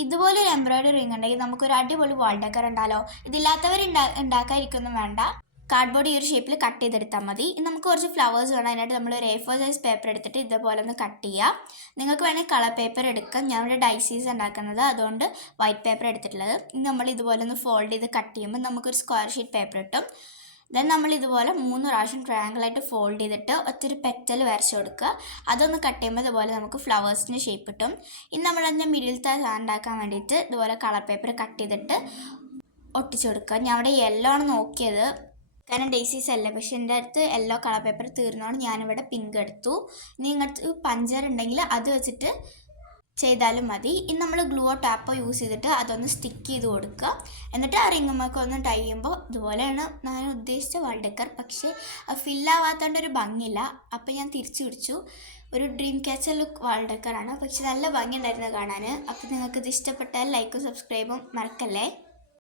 ഇതുപോലെ ഒരു embroidery ring ഉണ്ടെങ്കിൽ നമുക്കൊരു അടിപൊളി വാൾ ഡെക്കർ ഉണ്ടാലോ ഇതില്ലാത്തവർ ഉണ്ടാക്കാതിരിക്കൊന്നും വേണ്ട. കാർഡ്ബോർഡ് ഈ ഒരു ഷേപ്പിൽ കട്ട് ചെയ്തെടുത്താൽ മതി. നമുക്ക് കുറച്ച് ഫ്ലവേഴ്സ് വേണം. അതിനായിട്ട് നമ്മൾ ഒരു എ ഫോർ സൈസ് പേപ്പർ എടുത്തിട്ട് ഇതുപോലെ ഒന്ന് കട്ട് ചെയ്യാം. നിങ്ങൾക്ക് വേണമെങ്കിൽ കളർ പേപ്പർ എടുക്കാം. ഞാൻ ഇവിടെ ഡൈസീസ് ഉണ്ടാക്കുന്നത്. അതുകൊണ്ട് വൈറ്റ് പേപ്പർ എടുത്തിട്ടുള്ളത്. നമ്മൾ ഇതുപോലെ ഒന്ന് ഫോൾഡ് ചെയ്ത് കട്ട് ചെയ്യുമ്പോൾ നമുക്കൊരു സ്ക്വയർ ഷീറ്റ് പേപ്പർ കിട്ടും. ദെൻ നമ്മൾ ഇതുപോലെ മൂന്ന് പ്രാവശ്യം ട്രയാങ്കിൾ ആയിട്ട് ഫോൾഡ് ചെയ്തിട്ട് ഒത്തിരി പെറ്റൽ വരച്ച് കൊടുക്കുക. അതൊന്ന് കട്ട് ചെയ്യുമ്പോൾ ഇതുപോലെ നമുക്ക് ഫ്ലവേഴ്സിന് ഷേപ്പ് കിട്ടും. ഇനി നമ്മൾ അതിന്റെ മിഡിലത്തെ ഉണ്ടാക്കാൻ വേണ്ടിയിട്ട് ഇതുപോലെ കളർ പേപ്പർ കട്ട് ചെയ്തിട്ട് ഒട്ടിച്ചു കൊടുക്കുക. ഞാൻ അവിടെ യെല്ലോ ആണ് നോക്കിയത്. കാരണം ഡേസീസ് അല്ലേ പക്ഷെ എന്റെ അടുത്ത് യെല്ലോ കളർ പേപ്പർ തീർന്നോണ്ട് ഞാനിവിടെ പിങ്ക് എടുത്തു. ഇനി ഇങ്ങനത്തെ പഞ്ചർ ഉണ്ടെങ്കിൽ അത് വെച്ചിട്ട് ചെയ്താലും മതി. ഇനി നമ്മൾ ഗ്ലൂവോ ടാപ്പോ യൂസ് ചെയ്തിട്ട് അതൊന്ന് സ്റ്റിക്ക് ചെയ്ത് കൊടുക്കുക. എന്നിട്ട് ആ റിങ്ങുമൊക്കെ ഒന്ന് ടൈ ചെയ്യുമ്പോൾ ഇതുപോലെയാണ് ഞാൻ ഉദ്ദേശിച്ച വാൾഡക്കർ പക്ഷേ ഫില്ലാവാത്തതുകൊണ്ട് ഒരു ഭംഗിയില്ല. അപ്പം ഞാൻ തിരിച്ചു പിടിച്ചു. ഒരു ഡ്രീം ക്യാച്ചർ ലുക്ക് വാൾഡക്കറാണ് പക്ഷെ നല്ല ഭംഗി ഉണ്ടായിരുന്നു കാണാൻ അപ്പോൾ നിങ്ങൾക്ക് ഇത് ഇഷ്ടപ്പെട്ടാൽ ലൈക്കും സബ്സ്ക്രൈബും മറക്കല്ലേ?